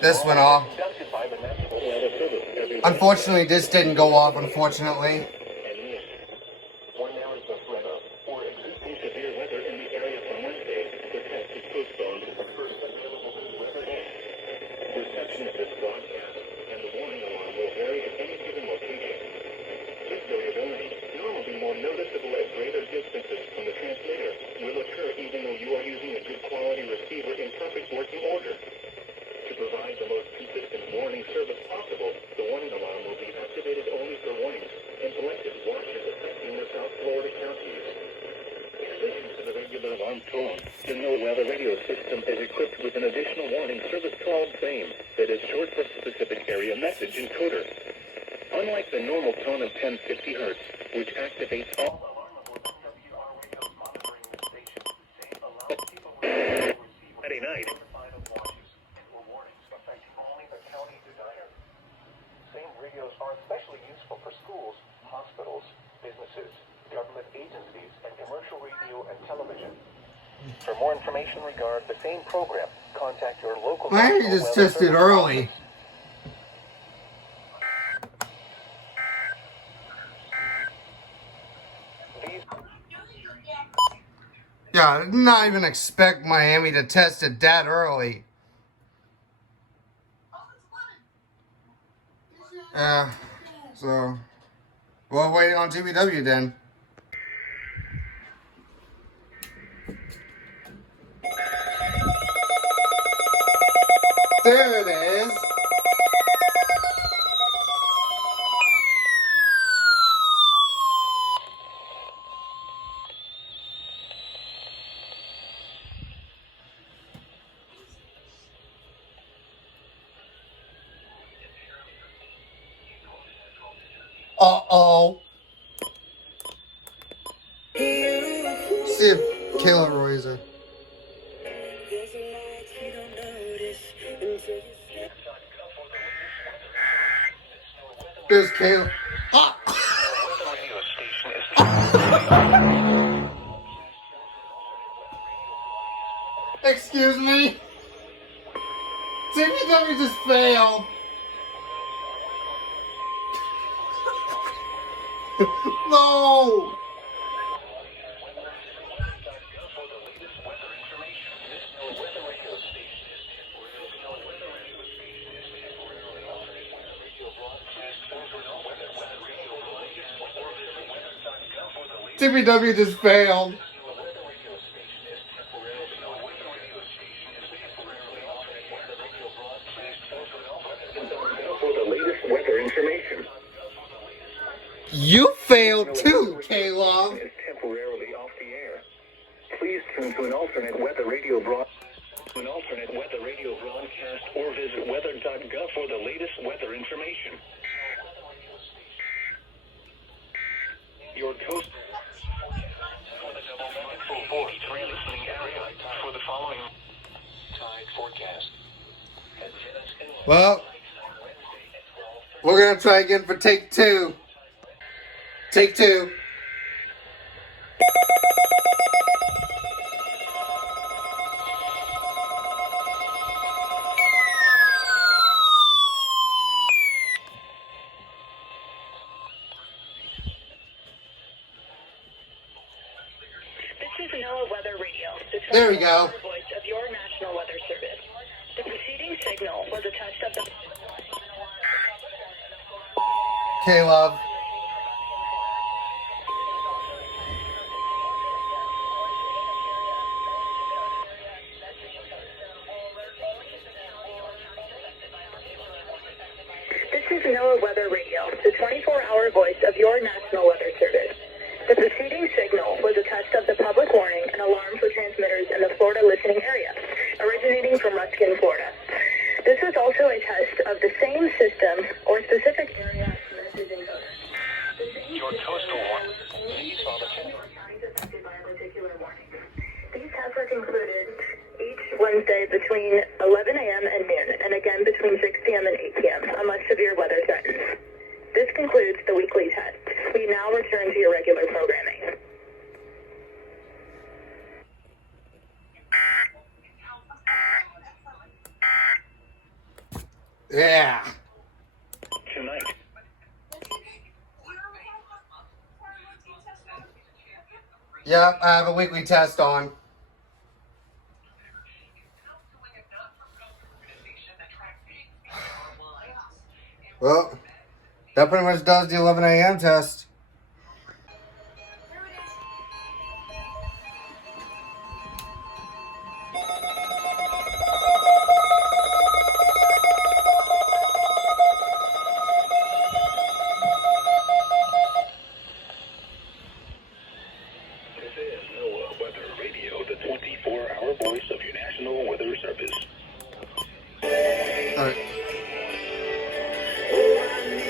This went off. Unfortunately, this didn't go off, unfortunately. The NOAA radio system is equipped with an additional warning service called FAME that is short for Specific Area Message Encoder. Unlike the normal tone of 1050 Hz, which activates all Friday night. Same radios are especially useful for schools, hospitals, businesses, government agencies, and commercial radio and television. For more information regarding the same program, contact your local... Why are you just tested early? Yeah, I did not even expect Miami to test it that early. So we'll wait on TBW then. There it is. Uh-oh. See if Kayla Roy's a... There's Kayla. Ah! Excuse me? TBW just failed. No! TBW just failed. For the latest weather information. You failed too, Kayla. Is temporarily off the air. Please turn to an alternate weather radio broadcast or visit weather.gov for the latest weather information. Your coast for the listening area for the following tide forecast. Well, we're gonna try again for take two. Take two. There we go. Voice of your National Weather Service. The preceding signal was a test of the... Okay, love. This is NOAA Weather Radio, the 24-hour voice of your National Weather Service. The preceding signal was a test of the public warning and alarm for transmitters in the Florida listening area, originating from Ruskin, Florida. This was also a test of the same system or specific area messaging code. Your coastal warning. Affected by a particular warning. These tests were concluded each Wednesday between 11 a.m. and noon, and again between 6 p.m. and 8 p.m., unless severe weather threatens. This concludes the weekly test. We now return to your regular programming. Yeah. Tonight. Yep, I have a weekly test on. Well, that pretty much does the 11 a.m. test. This is NOAA Weather Radio, the 24-hour voice of your National Weather Service. Alright.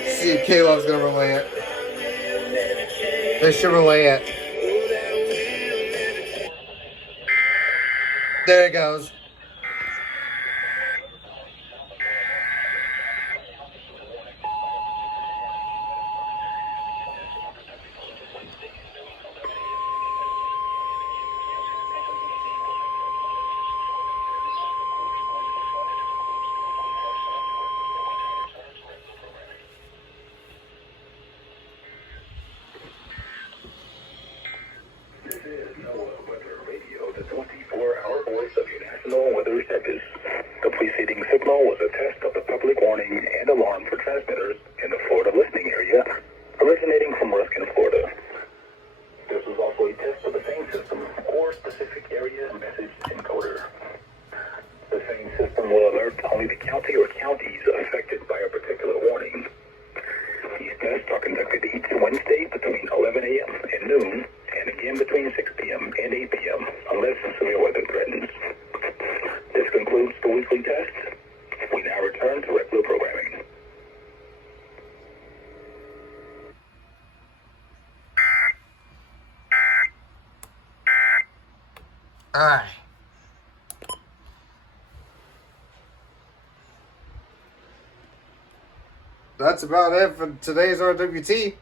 See if K-Love's gonna relay it. They should relay it. There it goes. This is NOAA Weather Radio, the 24-hour voice of your National Weather Service. The preceding signal was a test of the public warning and alarm for transmitters in the Florida listening area, originating from Ruskin, Florida. This was also a test of the same system or specific area message encoder. The same system will alert only the county or counties affected by a particular warning. These tests are conducted each Wednesday between 11 a.m. and noon, and again between 6 p.m. and 8 p.m., unless severe weather threatens. This concludes the weekly test. We now return to regular programming. Alright. That's about it for today's RWT.